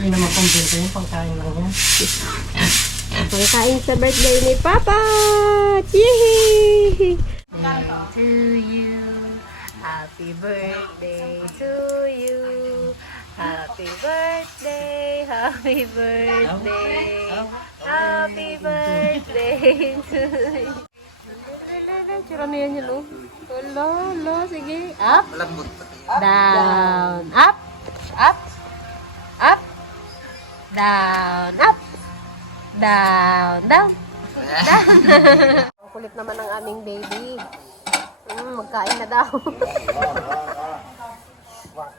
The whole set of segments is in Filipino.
Hindi naman kumpleto yung pangkain lang yan. Pangkain sa birthday ni Papa! Yehey! To you, happy birthday to you. Happy birthday, happy birthday, happy birthday to you. Tira na yan yun, oh. Wala, sige. Up, down, up, up, up, down, up, down, down, down. Ang kulit naman ng aming baby. Magkain na daw.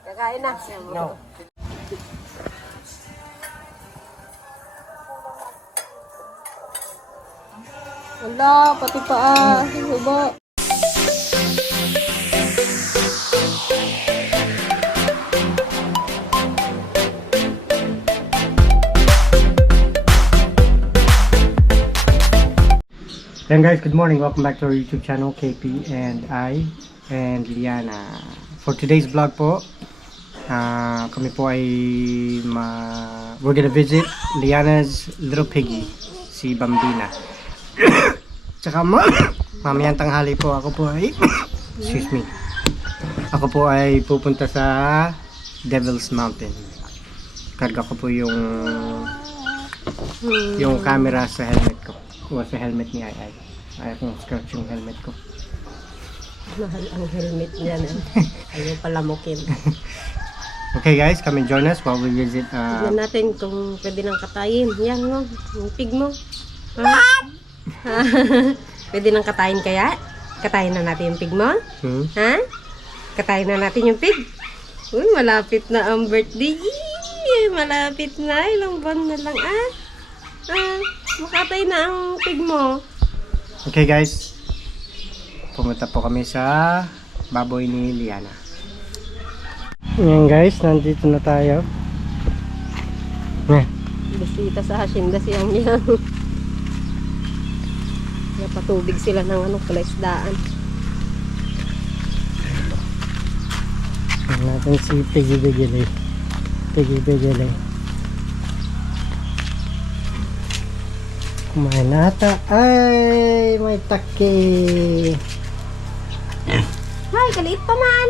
Kakain na. No. Wala, pati paa. Suba. Then guys, good morning. Welcome back to our YouTube channel, KP and I and Liana. For today's vlog po, kami po ay we're gonna visit Liana's little piggy, si Bambina. Tsaka mamayang tanghali po ako po ay excuse me. Ako po ay pupunta sa Devil's Mountain. Karga ko po yung camera sa helmet ko. O sa helmet ni Ay. Ayaw kong scratch yung helmet ko. Mahal ang helmet niya na. Ayaw palamukin. Okay guys, come and join us while we visit. Tignan natin kung pwede nang katayin. Yan mo, yung pig mo. Ha? Pwede nang katayin kaya? Katayin na natin yung pig mo? Ha? Katayin na natin yung pig? Uy, malapit na ang birthday. Malapit na. Ilang buwan na lang makatay na ang pig mo. Okay guys, pumunta po kami sa baboy ni Liana. Ngayon guys, nandito na tayo. Bisita sa hasyenda siyang yan. Kaya patubig sila ng palaisdaan. Tignan natin si Piggy Bigilay. Piggy Bigilay. Kumain na ata. Ay, may taki. Hay, kaliit pa man.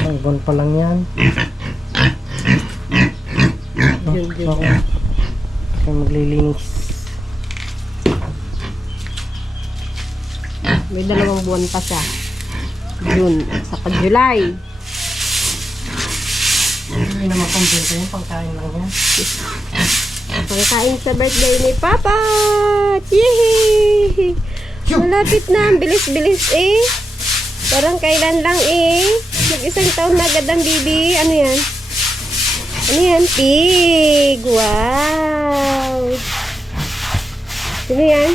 Tagbon pa lang yan. Yun. Kaya maglilinis. May 2 buwan pa siya. June, saka July. Hindi naman kumpleto yung pangkain lang yan. Pangkain sa birthday ni Papa! Yehey! Malapit na. Bilis-bilis eh. Parang kailan lang eh. Mag-1 taon na agad ang baby. Ano yan? Ano yan? Pig! Wow! Sino yan?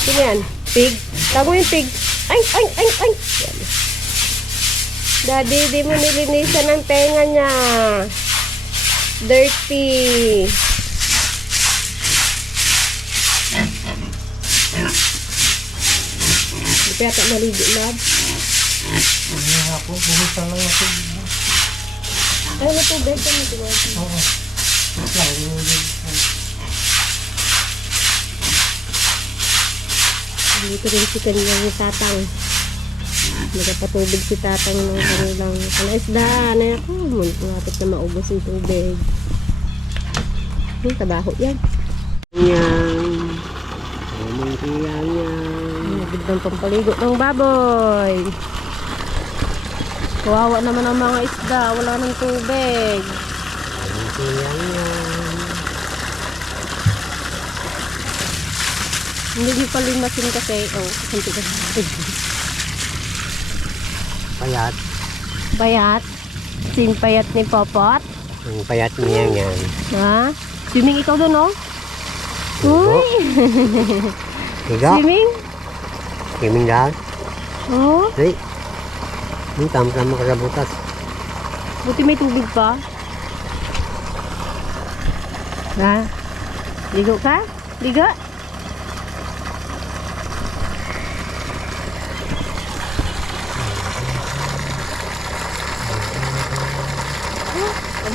Sino yan? Pig? Tago yung pig. Ay! Daddy, di mo nilinisan ang tenga niya. Dirty. Di pa yata maligo, love. Hindi nga po, buhusan lang ako. Ay, natubig ka nito. Oo. Dito rin si kanyang tatang. Nagpatubig si tatang ng kanilang palaisdaan. Ay ako, malapit na maubos yung tubig. Tabaho yan. Yan. Nagigdang pampaligo ng baboy. Kawawa naman ang mga isda. Wala ng tubig. Hindi nyo palimasin kasi. Kasi Payat. Payat? Sin payat ni Popot? Ang payat niya yan. Ha? Swimming ikaw doon, oh? Uy! Higa? Swimming? Swimming lang? Oh? Hey. Yung tama-tama ka sa butas. Buti may tubig pa. Ha? Ligo ka? Ligo?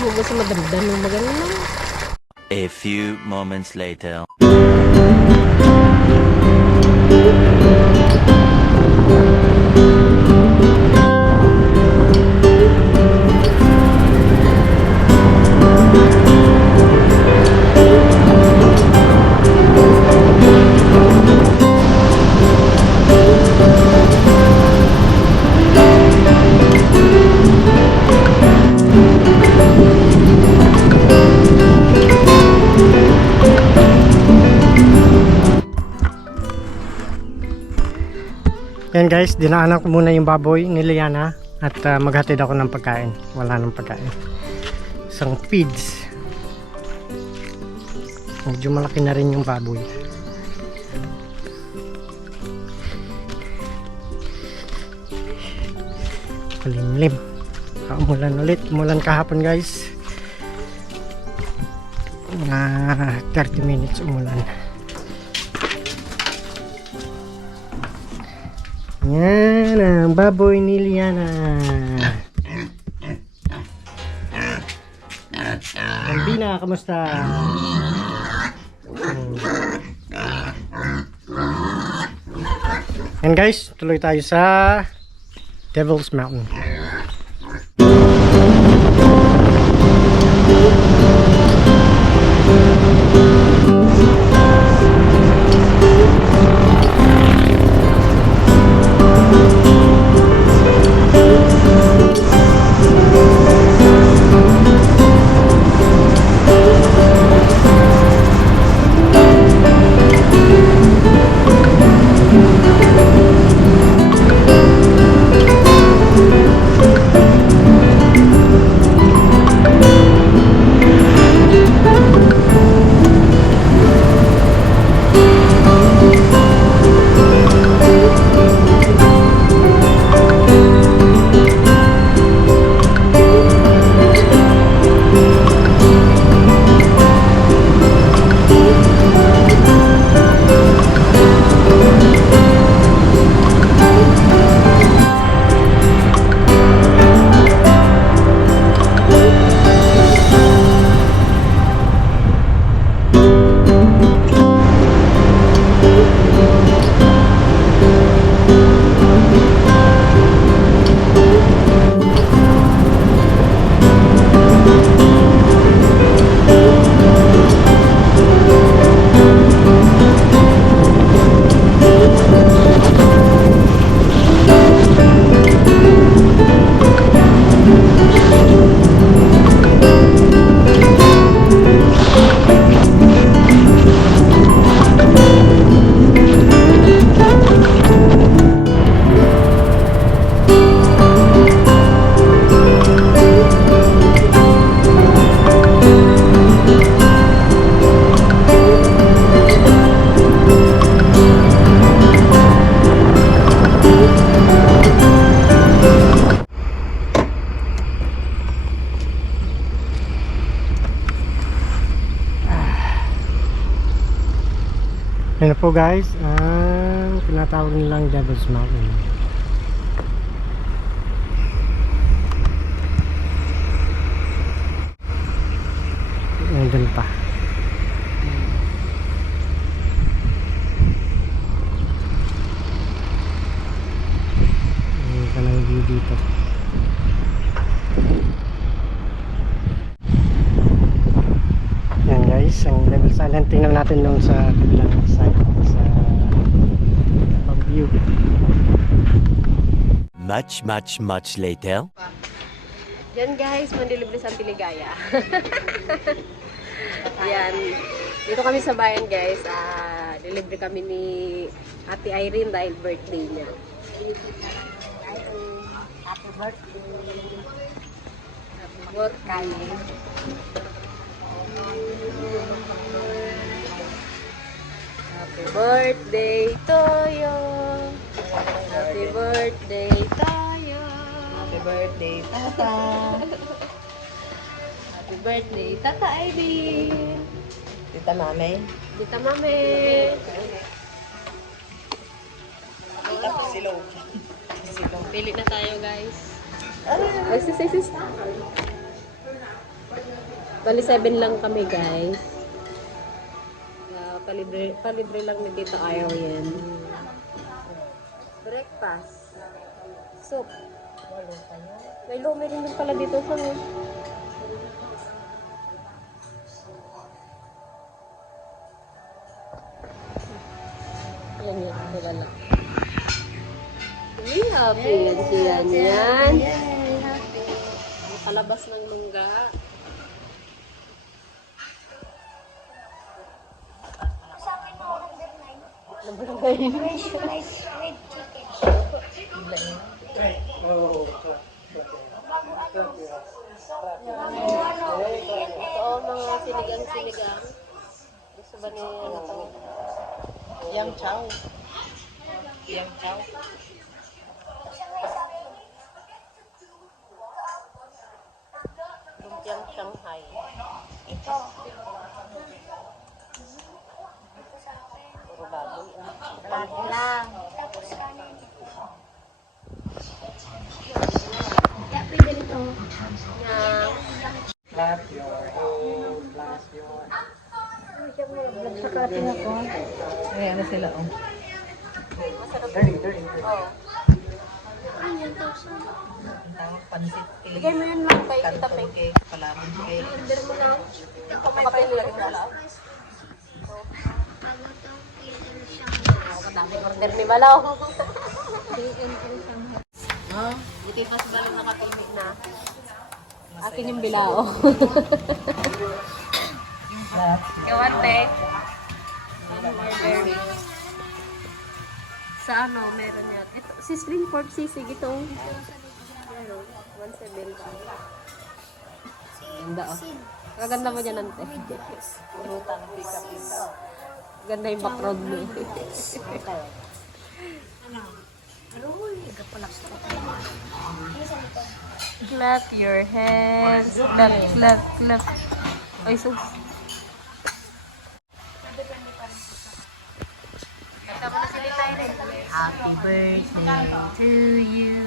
mo ba sa madamdam mo maganda na? A few moments later. Yan guys, dinaanan ko muna yung baboy ni Liana at maghatid ako ng pagkain. Wala nang pagkain. Isang feeds. Medyo malaki na rin yung baboy. Kalimlim. Umulan ulit. Umulan kahapon guys. Mga 30 minutes umulan. Yan ang baboy ni Liana. Bambina, kamusta? Yan guys, tuloy tayo sa Devil's Mountain. Yan na po guys, ang tinatawag nilang Devil's Mountain. Nandun pa. Ang kanang view dito. Yan guys, ang Devil's Island. Tingnan natin nung sa kabilang side sa pag-view. Much later. Yan guys, mandilibre sa Piligaya. Yan. Dito kami sa bayan guys. Delivery kami ni Ate Irene dahil birthday niya. Happy birthday. Happy birthday. Happy birthday to you. Happy birthday to you. Happy birthday, Tata. Happy birthday, Tata Irene. Tita Mame. Tita Mame. Tapos silog. Pili na tayo guys. Ay, sis. Bali 7 lang kami guys. Palibre lang ni Tita Irene. Breakfast. Soup. May lumi rin din pala dito sa Yan yan, kilala. Uy, happy yan siya yan. Nakalabas ng mangga. Oo, mga sinigang-sinigang. Gusto ba niya yan ito? Yang chow. Yang chow. Lumpiang Shanghai. Puro baboy. Lagi lang. Yan. Clap your hands, clap your Ayan na sila, oh. Dirty, dirty. Oh. Pansit Bigay mo yun lang kay Tita canton Peg. cake, palabon cake. Order mo lang. Kapili lang mo lang. Kadaming order ni Malaw. Oh, Hindi pa sa balong nakapili na. Akin yung bilao. Kawante. Sa ano, meron yan. Ito, si Spring Pork Sisig itong. Meron, 170. Ganda oh. Kaganda mo dyan, ante. Pulutan, pick-up. Ganda yung background mo. Clap your hands. Clap, clap, clap. Ay, sus. Happy birthday to you.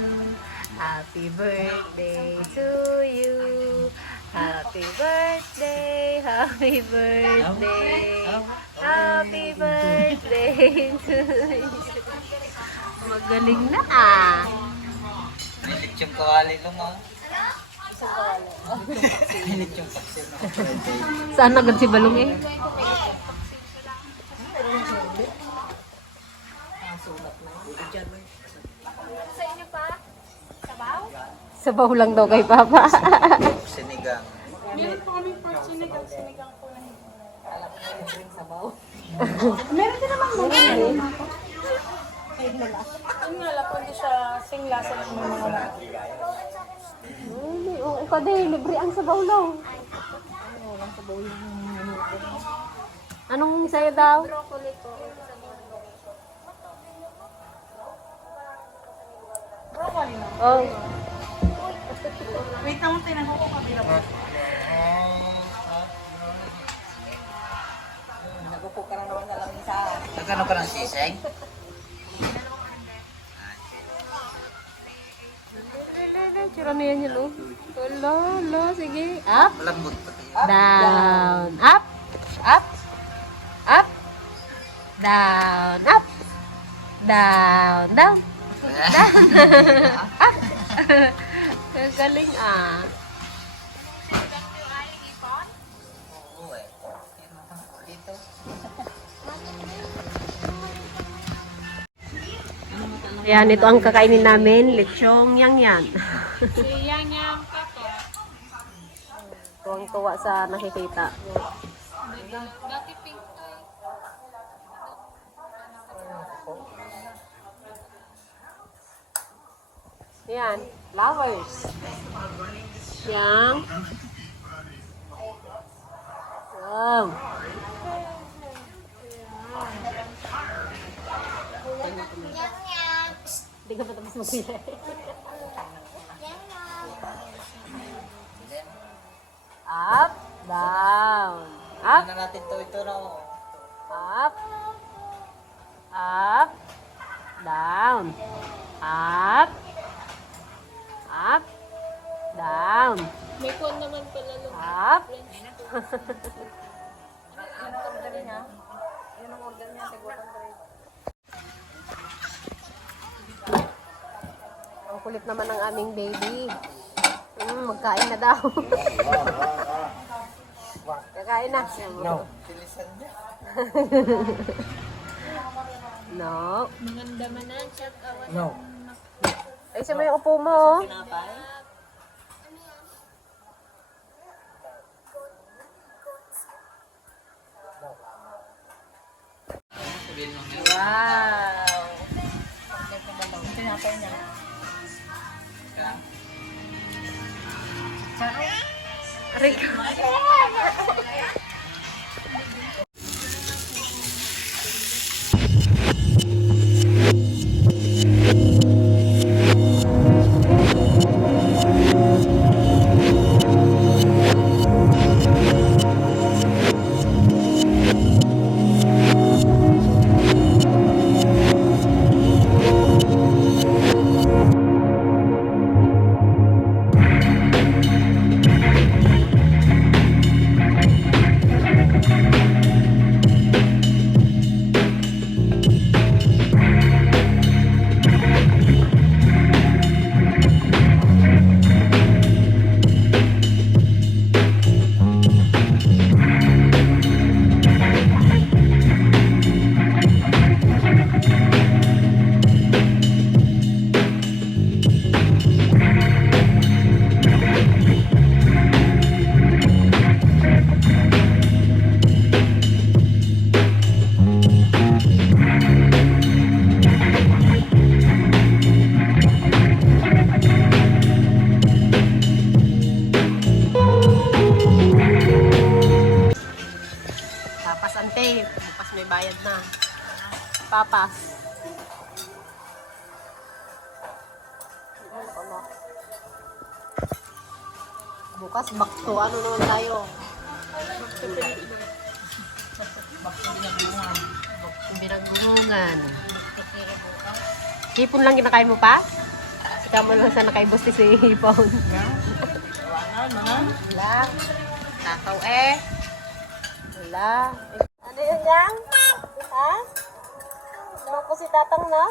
Happy birthday to you. Happy birthday, happy birthday. Happy birthday to you. Magaling na ah. Nilit yung kawali lang ah. Nilit yung paksin ng birthday. Saan agad si Balong eh? Sabaw lang daw kay Papa. Sinigang. Oo, ka din. Libre ang sabaw daw. Anong sa'yo daw? Oh. Wait lang, tinanong ko kabila po. Nagupo ka na naman na lang isa. Nagkano ka ng sisig? Tsura na yan yun, oh. Wala, sige. Up, Malambot pati. down, up, up, up, down, up, down, down, down, up. Galing ah. Oo eh. Dito. Ayan, ito ang kakainin namin, lechong yang-yang. Tuwang-tuwa sa nakikita. Ayan, flowers. Yang. Wow. Hindi ka pa tapos magpili. Up, down. Up, Ano natin to ito na oh. up, up, down. Up, up, Down. May phone naman pala lang. Up. Ang kulit naman ng aming baby. Magkain na daw. Kakain na. No. No. Maganda man na. Chat awan. No. Ay, isa mo yung upo mo. Wow. Tinapay niya. Aray ko. Papas ante. Bukas may bayad na. Papas. Bukas back to ano naman tayo? Back to binaggungan. Hipon lang kinakain mo pa? Ikaw mo lang sana kay Busti si hipon. Wala. Takaw eh. Wala. Ano yun yang? Ha? Loko si Tatang na?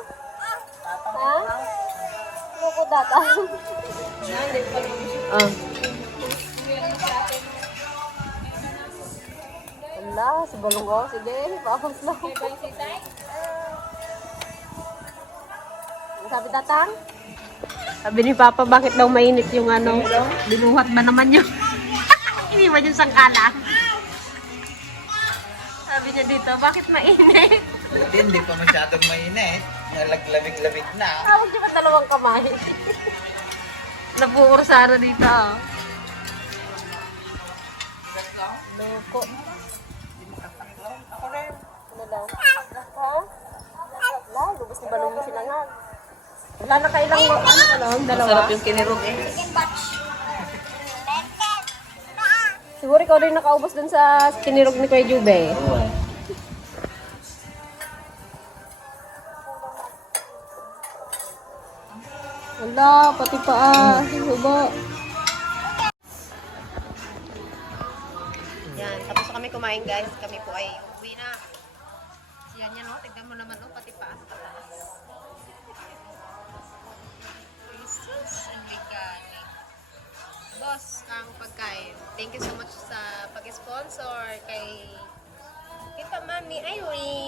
Ha? Loko Tatang? Ah. Wala, si Balong ko. Sige, papas lang. Ang sabi Tatang? Sabi ni Papa, bakit daw mainit yung ano? Binuhat ba naman yun? Iniwan yung sangkala. Sabi niya dito, bakit mainit? Hindi pa masyadong mainit. Nalaglamig-lamig na. Tawag niyo ba dalawang kamay? Napuursara dito. Loko. Ano daw? Ha? Wala, lubos ni Balong yung sinangag. Wala na kailang ano ka lang, dalawa. Sarap yung kinirog eh. Siguro ikaw rin nakaubos dun sa tinirog ni Kuya Jube. Wala, pati paa. Subo. Yan, tapos kami kumain guys. Kami po ay uwi na. Yan yan o, tignan mo naman o, pati paa sa taas. Jesus, and my God. Boss, ang pagkain. Thank you so much sa pag-sponsor kay Tita Mami Irene.